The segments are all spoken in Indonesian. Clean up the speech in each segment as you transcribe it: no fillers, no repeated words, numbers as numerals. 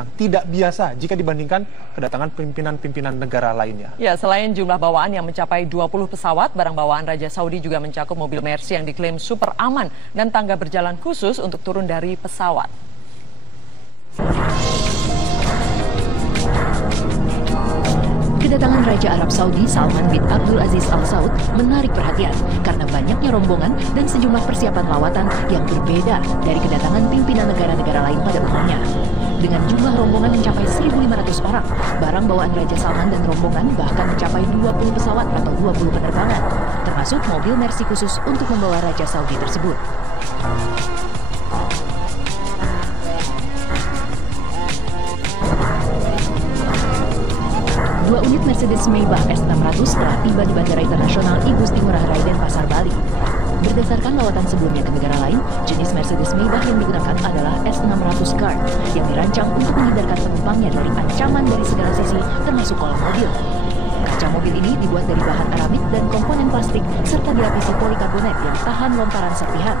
yang tidak biasa jika dibandingkan kedatangan pimpinan-pimpinan negara lainnya. Ya, selain jumlah bawaan yang mencapai 20 pesawat, barang bawaan Raja Saudi juga mencakup mobil Mercy yang diklaim super aman dan tangga berjalan khusus untuk turun dari pesawat. Kedatangan Raja Arab Saudi Salman bin Abdul Aziz Al Saud menarik perhatian karena banyaknya rombongan dan sejumlah persiapan lawatan yang berbeda dari kedatangan pimpinan negara-negara lain pada umumnya. Dengan jumlah rombongan mencapai 1.500 orang, barang bawaan Raja Salman dan rombongan bahkan mencapai 20 pesawat atau 20 penerbangan, termasuk mobil Mercy khusus untuk membawa Raja Saudi tersebut. Dua unit Mercedes Maybach S600 telah tiba di Bandara Internasional Igusti Ngurah Rai Denpasar, Bali. Berdasarkan lawatan sebelumnya ke negara lain, jenis Mercedes Maybach yang digunakan adalah S600 Guard yang dirancang untuk menghindarkan penumpangnya dari ancaman dari segala sisi, termasuk kolong mobil. Kaca mobil ini dibuat dari bahan aramid dan komponen plastik serta dilapisi polikarbonat yang tahan lontaran serpihan.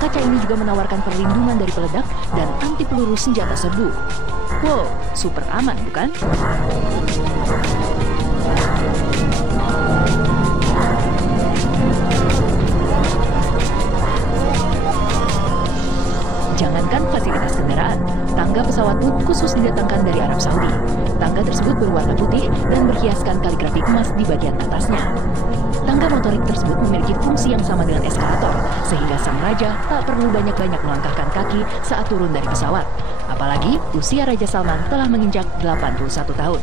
Kaca ini juga menawarkan perlindungan dari peledak dan anti peluru senjata serbu. Wow, super aman, bukan? Jangankan fasilitas kendaraan, tangga pesawat pun khusus didatangkan dari Arab Saudi. Tangga tersebut berwarna putih dan berhiaskan kaligrafi emas di bagian atasnya. Tangga motorik tersebut memiliki fungsi yang sama dengan eskalator, sehingga sang raja tak perlu banyak-banyak melangkahkan kaki saat turun dari pesawat. Apalagi usia Raja Salman telah menginjak 81 tahun.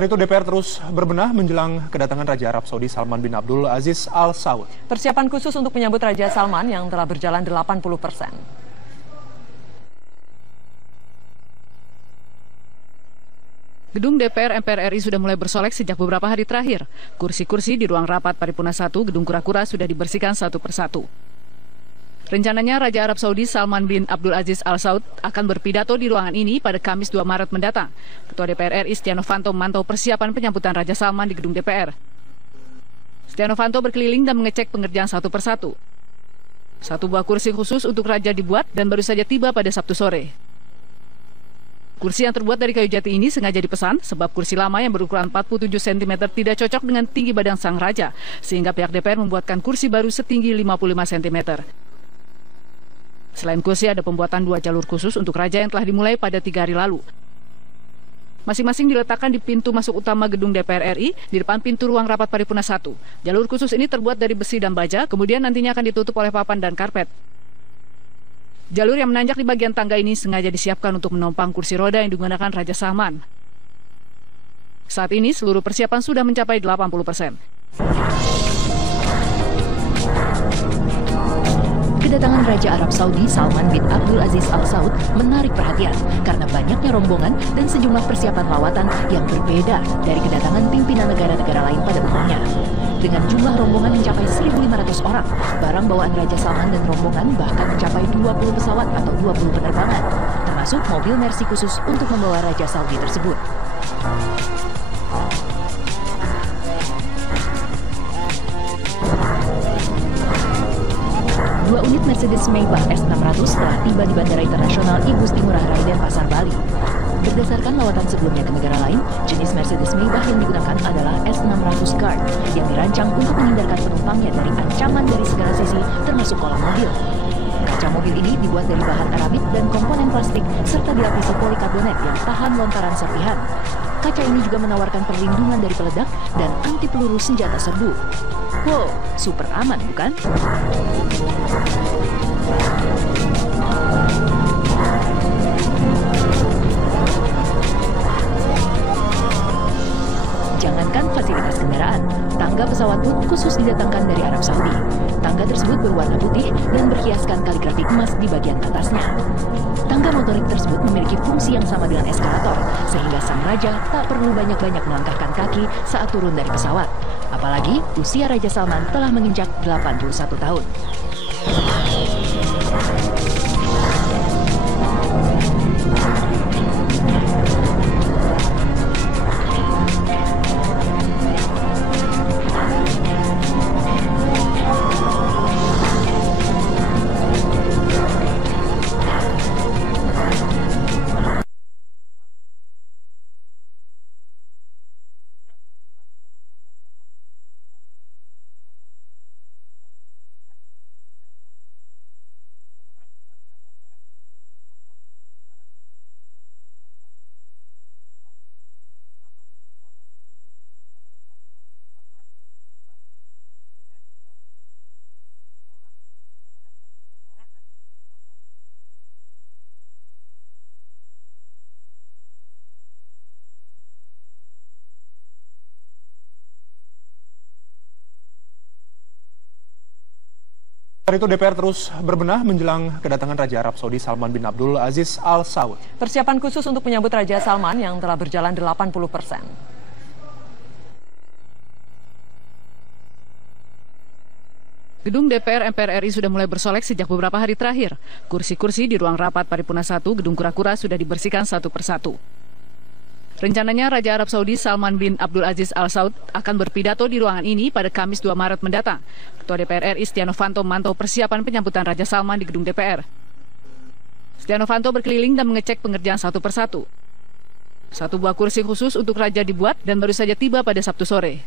Sementara itu DPR terus berbenah menjelang kedatangan Raja Arab Saudi Salman bin Abdul Aziz Al Saud. Persiapan khusus untuk menyambut Raja Salman yang telah berjalan 80%. Gedung DPR MPR RI sudah mulai bersolek sejak beberapa hari terakhir. Kursi-kursi di ruang rapat Paripurna 1 Gedung Kura-Kura sudah dibersihkan satu persatu. Rencananya Raja Arab Saudi Salman bin Abdul Aziz Al Saud akan berpidato di ruangan ini pada Kamis 2 Maret mendatang. Ketua DPR RI Setia Novanto memantau persiapan penyambutan Raja Salman di gedung DPR. Setia Novanto berkeliling dan mengecek pengerjaan satu persatu. Satu buah kursi khusus untuk Raja dibuat dan baru saja tiba pada Sabtu sore. Kursi yang terbuat dari kayu jati ini sengaja dipesan sebab kursi lama yang berukuran 47 cm tidak cocok dengan tinggi badan sang Raja, sehingga pihak DPR membuatkan kursi baru setinggi 55 cm. Selain kursi, ada pembuatan 2 jalur khusus untuk Raja yang telah dimulai pada 3 hari lalu. Masing-masing diletakkan di pintu masuk utama gedung DPR RI di depan pintu ruang rapat Paripurna 1. Jalur khusus ini terbuat dari besi dan baja, kemudian nantinya akan ditutup oleh papan dan karpet. Jalur yang menanjak di bagian tangga ini sengaja disiapkan untuk menopang kursi roda yang digunakan Raja Salman. Saat ini seluruh persiapan sudah mencapai 80%. Kedatangan Raja Arab Saudi Salman bin Abdul Aziz Al Saud menarik perhatian karena banyaknya rombongan dan sejumlah persiapan lawatan yang berbeda dari kedatangan pimpinan negara-negara lain pada umumnya. Dengan jumlah rombongan mencapai 1.500 orang, barang bawaan Raja Salman dan rombongan bahkan mencapai 20 pesawat atau 20 penerbangan, termasuk mobil Mercy khusus untuk membawa Raja Saudi tersebut. Dua unit Mercedes Maybach S600 telah tiba di Bandara Internasional Igusti Ngurah Rai Denpasar, Bali. Berdasarkan lawatan sebelumnya ke negara lain, jenis Mercedes Maybach yang digunakan adalah S600 Guard yang dirancang untuk menghindarkan penumpangnya dari ancaman dari segala sisi, termasuk kolong mobil. Kaca mobil ini dibuat dari bahan aramid dan komponen plastik plastik serta dilapisi polikarbonat yang tahan lontaran serpihan. Kaca ini juga menawarkan perlindungan dari peledak dan anti peluru senjata serbu. Wow, super aman bukan? Jangankan fasilitas kendaraan, tangga pesawat pun khusus didatangkan dari Arab Saudi. Tangga tersebut berwarna putih dan berhiaskan kaligrafi emas di bagian atasnya. Tangga motorik tersebut memiliki fungsi yang sama dengan eskalator, sehingga sang raja tak perlu banyak-banyak melangkahkan kaki saat turun dari pesawat. Apalagi usia Raja Salman telah menginjak 81 tahun. Sementara itu DPR terus berbenah menjelang kedatangan Raja Arab Saudi Salman bin Abdul Aziz Al Saud. Persiapan khusus untuk menyambut Raja Salman yang telah berjalan 80%. Gedung DPR MPR RI sudah mulai bersolek sejak beberapa hari terakhir. Kursi-kursi di ruang rapat Paripurna 1 Gedung Kura-Kura sudah dibersihkan satu persatu. Rencananya Raja Arab Saudi Salman bin Abdul Aziz Al Saud akan berpidato di ruangan ini pada Kamis 2 Maret mendatang. Ketua DPR RI Setia Novanto memantau persiapan penyambutan Raja Salman di gedung DPR. Setia Novanto berkeliling dan mengecek pengerjaan satu persatu. Satu buah kursi khusus untuk Raja dibuat dan baru saja tiba pada Sabtu sore.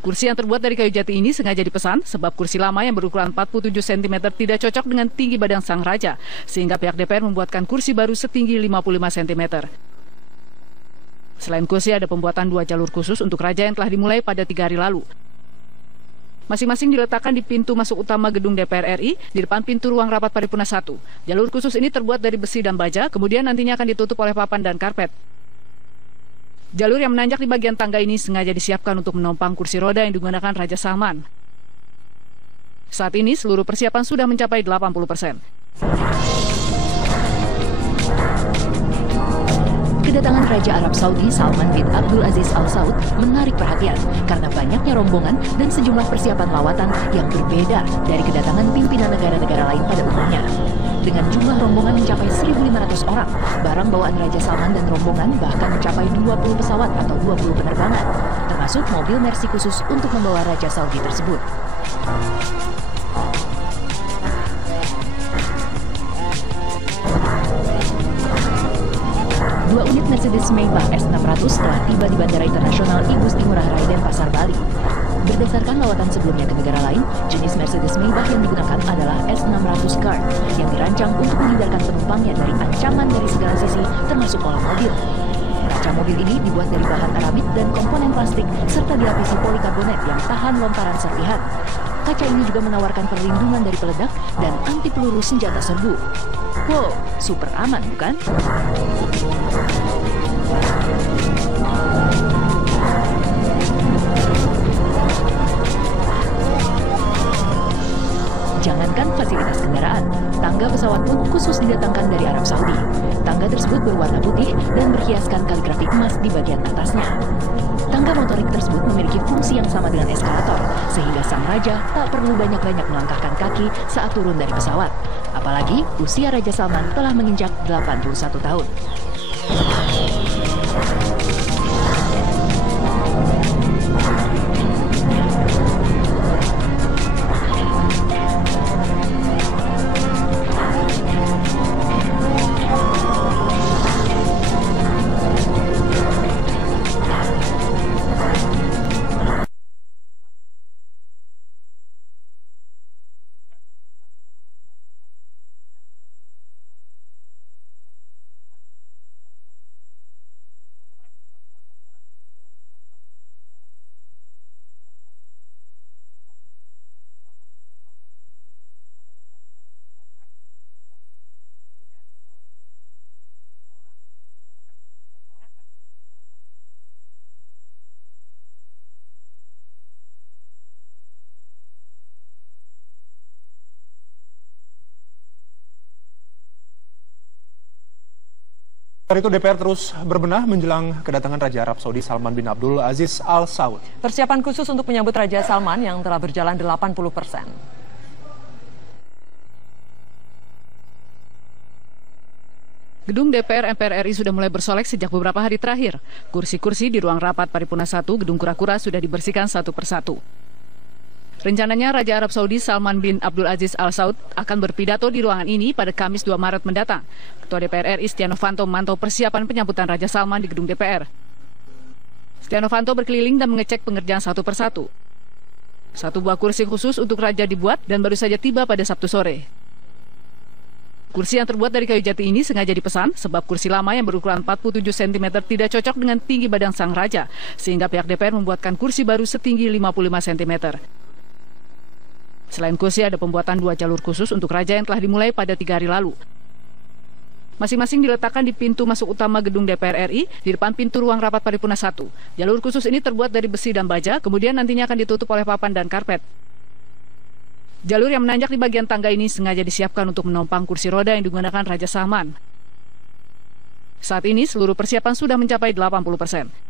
Kursi yang terbuat dari kayu jati ini sengaja dipesan sebab kursi lama yang berukuran 47 cm tidak cocok dengan tinggi badan sang Raja, sehingga pihak DPR membuatkan kursi baru setinggi 55 cm. Selain kursi, ada pembuatan 2 jalur khusus untuk Raja yang telah dimulai pada 3 hari lalu. Masing-masing diletakkan di pintu masuk utama gedung DPR RI di depan pintu ruang rapat Paripurna 1. Jalur khusus ini terbuat dari besi dan baja, kemudian nantinya akan ditutup oleh papan dan karpet. Jalur yang menanjak di bagian tangga ini sengaja disiapkan untuk menopang kursi roda yang digunakan Raja Salman. Saat ini seluruh persiapan sudah mencapai 80%. Kedatangan Raja Arab Saudi Salman bin Abdul Aziz Al Saud menarik perhatian karena banyaknya rombongan dan sejumlah persiapan lawatan yang berbeda dari kedatangan pimpinan negara-negara lain pada umumnya. Dengan jumlah rombongan mencapai 1.500 orang, barang bawaan Raja Salman dan rombongan bahkan mencapai 20 pesawat atau 20 penerbangan, termasuk mobil Mercy khusus untuk membawa Raja Saudi tersebut. Dua unit Mercedes Maybach S600 telah tiba di Bandara Internasional Igusti Ngurah Rai Denpasar, Bali. Berdasarkan lawatan sebelumnya ke negara lain, jenis Mercedes Maybach yang digunakan adalah S600 Guard yang dirancang untuk menghindarkan penumpangnya dari ancaman dari segala sisi, termasuk oleh mobil. Kaca mobil ini dibuat dari bahan aramid dan komponen plastik serta dilapisi polikarbonat yang tahan lontaran serpihan. Kaca ini juga menawarkan perlindungan dari peledak dan anti peluru senjata serbu. Wow, super aman bukan? Jangankan fasilitas kendaraan, tangga pesawat pun khusus didatangkan dari Arab Saudi. Tangga tersebut berwarna putih dan berhiaskan kaligrafi emas di bagian atasnya. Tangga motorik tersebut memiliki fungsi yang sama dengan eskalator, sehingga sang raja tak perlu banyak-banyak melangkahkan kaki saat turun dari pesawat. Apalagi usia Raja Salman telah menginjak 81 tahun. Saat itu DPR terus berbenah menjelang kedatangan Raja Arab Saudi Salman bin Abdul Aziz Al Saud. Persiapan khusus untuk menyambut Raja Salman yang telah berjalan 80%. Gedung DPR MPR RI sudah mulai bersolek sejak beberapa hari terakhir. Kursi-kursi di ruang rapat Paripurna 1 Gedung Kura-Kura sudah dibersihkan satu persatu. Rencananya Raja Arab Saudi Salman bin Abdul Aziz Al Saud akan berpidato di ruangan ini pada Kamis 2 Maret mendatang. Ketua DPR RI Setia Novanto memantau persiapan penyambutan Raja Salman di gedung DPR. Setia Novanto berkeliling dan mengecek pengerjaan satu persatu. Satu buah kursi khusus untuk Raja dibuat dan baru saja tiba pada Sabtu sore. Kursi yang terbuat dari kayu jati ini sengaja dipesan sebab kursi lama yang berukuran 47 cm tidak cocok dengan tinggi badan sang raja, sehingga pihak DPR membuatkan kursi baru setinggi 55 cm. Selain kursi, ada pembuatan 2 jalur khusus untuk raja yang telah dimulai pada 3 hari lalu. Masing-masing diletakkan di pintu masuk utama gedung DPR RI di depan pintu ruang rapat Paripurna 1. Jalur khusus ini terbuat dari besi dan baja, kemudian nantinya akan ditutup oleh papan dan karpet. Jalur yang menanjak di bagian tangga ini sengaja disiapkan untuk menopang kursi roda yang digunakan Raja Salman. Saat ini seluruh persiapan sudah mencapai 80%.